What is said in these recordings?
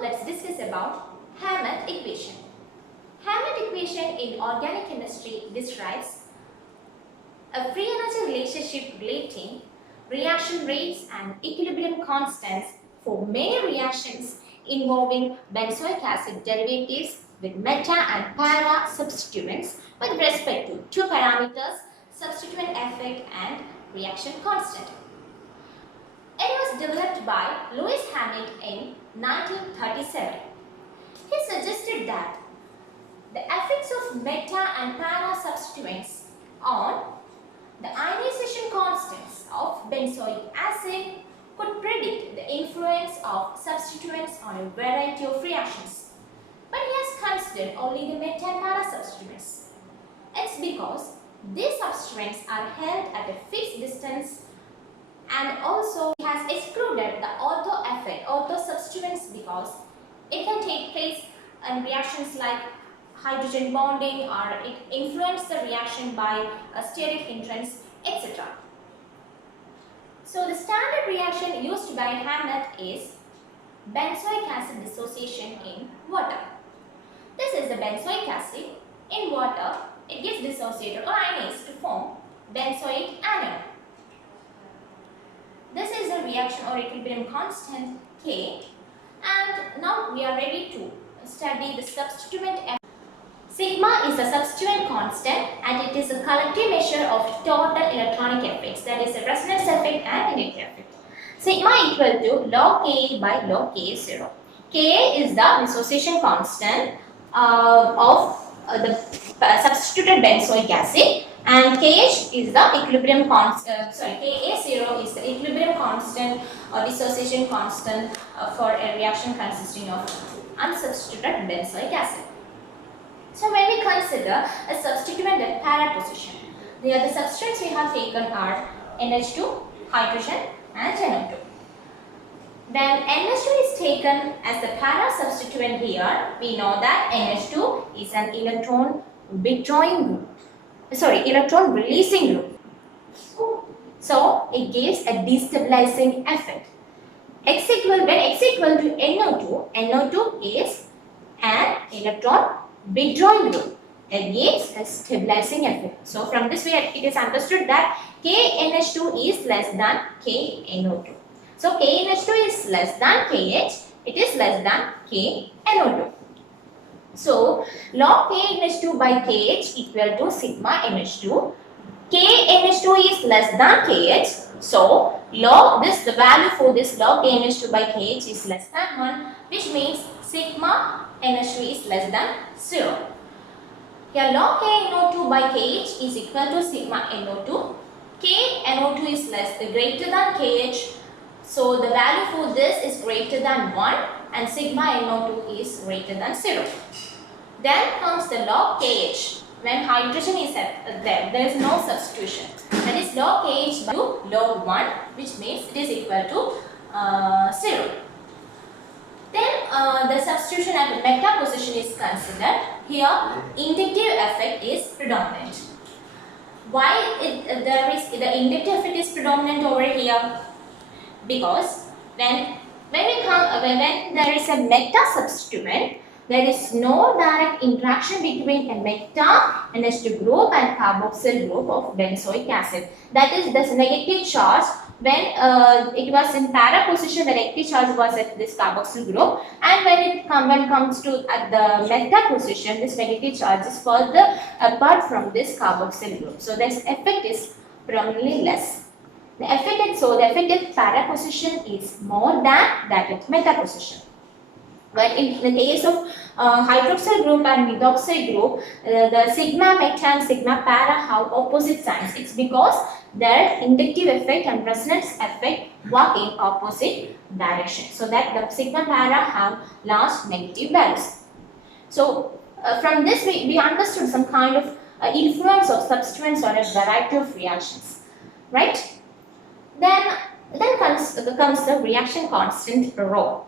let's discuss about Hammett equation. Hammett equation in organic chemistry describes a free energy relationship relating reaction rates and equilibrium constants for many reactions involving benzoic acid derivatives with meta and para substituents with respect to two parameters, substituent effect and reaction constant. It was developed by Lewis Hammett in 1937. He suggested that the effects of meta and para substituents on the ionization constants of benzoic acid could predict the influence of substituents on a variety of reactions. But he has considered only the meta and para substituents. It's because these substituents are held at a fixed distance, and also he has excluded the auto effect, auto substituents, because it can take place in reactions like hydrogen bonding, or it influences the reaction by a steric hindrance, etc. So the standard reaction used by Hammett is benzoic acid dissociation in water. This is the benzoic acid in water. It gets dissociated or ionized to form benzoic anion. This is the reaction or equilibrium constant K, and now we are ready to study the substituent effect. Sigma is a substituent constant and it is a collective measure of total electronic effects, that is a resonance effect and inductive effect. Sigma equal to log Ka by log Ka0. Ka is the dissociation constant of the substituted benzoic acid, and Kh is the equilibrium constant, Ka0 is the equilibrium constant or dissociation constant for a reaction consisting of unsubstituted benzoic acid. So when we consider a substituent at para position, the other substituents we have taken are NH2, hydrogen and NO2. When NH2 is taken as the para substituent here, we know that NH2 is an electron releasing group. So it gives a destabilizing effect. When X equal to NO2, NO2 is an electron withdrawing group. It gives a stabilizing effect. So from this way it is understood that KNH2 is less than KNO2. So KNH2 is less than KH, it is less than KNO2. So log KNH2 by KH equal to sigma NH2. KNH2 is less than KH. So log this, the value for this log KNH2 by KH is less than 1, which means sigma NH2 is less than 0. Here log KNO2 by KH is equal to sigma NO2. KNO2 is greater than KH. So the value for this is greater than 1 and sigma NO2 is greater than 0. Then comes the log KH. When hydrogen is there is no substitution. That is log KH by log 1, which means it is equal to 0. Then the substitution at the meta position is considered. Here inductive effect is predominant. Why the inductive effect is predominant over here? Because when there is a meta substituent, there is no direct interaction between a meta NH2 group and carboxyl group of benzoic acid. That is, this negative charge, when it was in para position, the negative charge was at this carboxyl group, and when it comes to at the meta position, this negative charge is further apart from this carboxyl group. So this effect is predominantly less. The effect at para position is more than that at meta position. But in the case of hydroxyl group and methoxy group, the sigma meta and sigma para have opposite signs. It's because their inductive effect and resonance effect work in opposite direction. So that the sigma para have large negative values. So from this we understood some kind of influence of substituents on a variety of reactions, right? Then comes the reaction constant rho.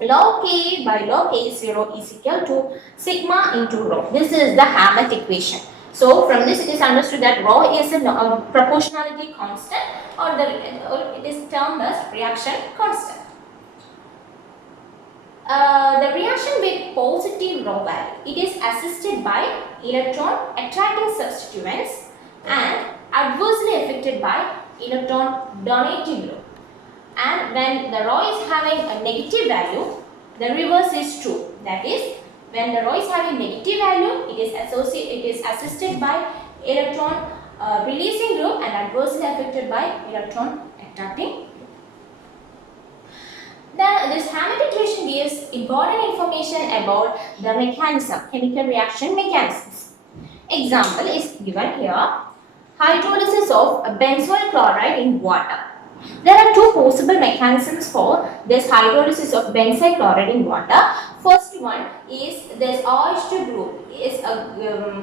Log K by log K0 is equal to sigma into rho. This is the Hammett equation. So from this it is understood that rho is a proportionality constant, or it is termed as reaction constant. The reaction with positive rho value, it is assisted by electron attracting substituents and adversely affected by electron donating rho. And when the rho is having a negative value, the reverse is true. That is, when the rho is having negative value, it is assisted by electron releasing group and adversely affected by electron attracting. Then this Hammett equation gives important information about the mechanism, chemical reaction mechanisms. Example is given here. Hydrolysis of benzoyl chloride in water. There are two possible mechanisms for this hydrolysis of benzoyl chloride in water. First one is this OH2 group is a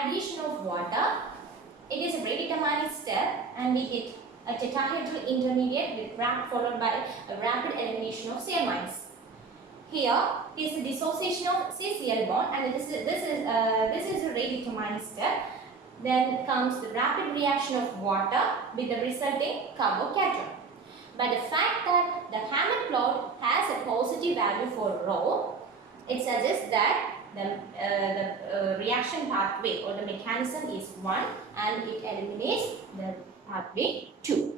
addition of water. It is a very determining step and we get a tetrahedral intermediate with followed by a rapid elimination of Cl-. Here is the dissociation of CCl bond and this is a rate determining step. Then comes the rapid reaction of water with the resulting carbocation. By the fact that the Hammett plot has a positive value for rho, it suggests that the reaction pathway or the mechanism is 1 and it eliminates the pathway 2.